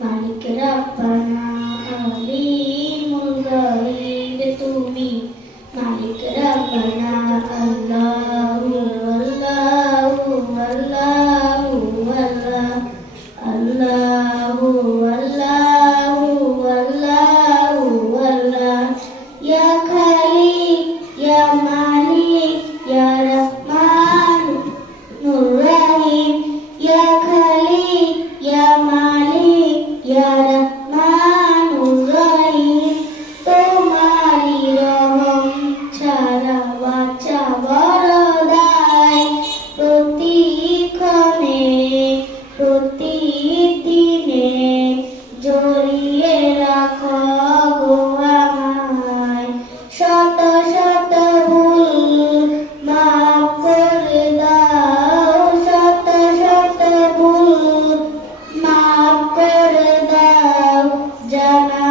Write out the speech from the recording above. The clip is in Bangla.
মালিক রব্বানা আলিমুল গায়ব তুমি, মালিক রব্বানা আল্লাহু আল্লাহু আল্লাহু আল্লাহ, আল্লাহু আল্লাহু আল্লাহু আল্লাহ। ইয়া খালিক ইয়া মালিক ইয়া রহমান নুর রহিম, ইয়া খালিক ইয়া মালিক ইয়া রহমান নুর রহিম। তোমারি রহম ছাড়া বাঁচা বড় দায়, প্রতিক্ষণে প্রতিদিনে জড়িয়ে রাখো গো আমায়। শত শত ভুল মাফ করে দাও, শত শত ভুল মাফ করে দাও, জানা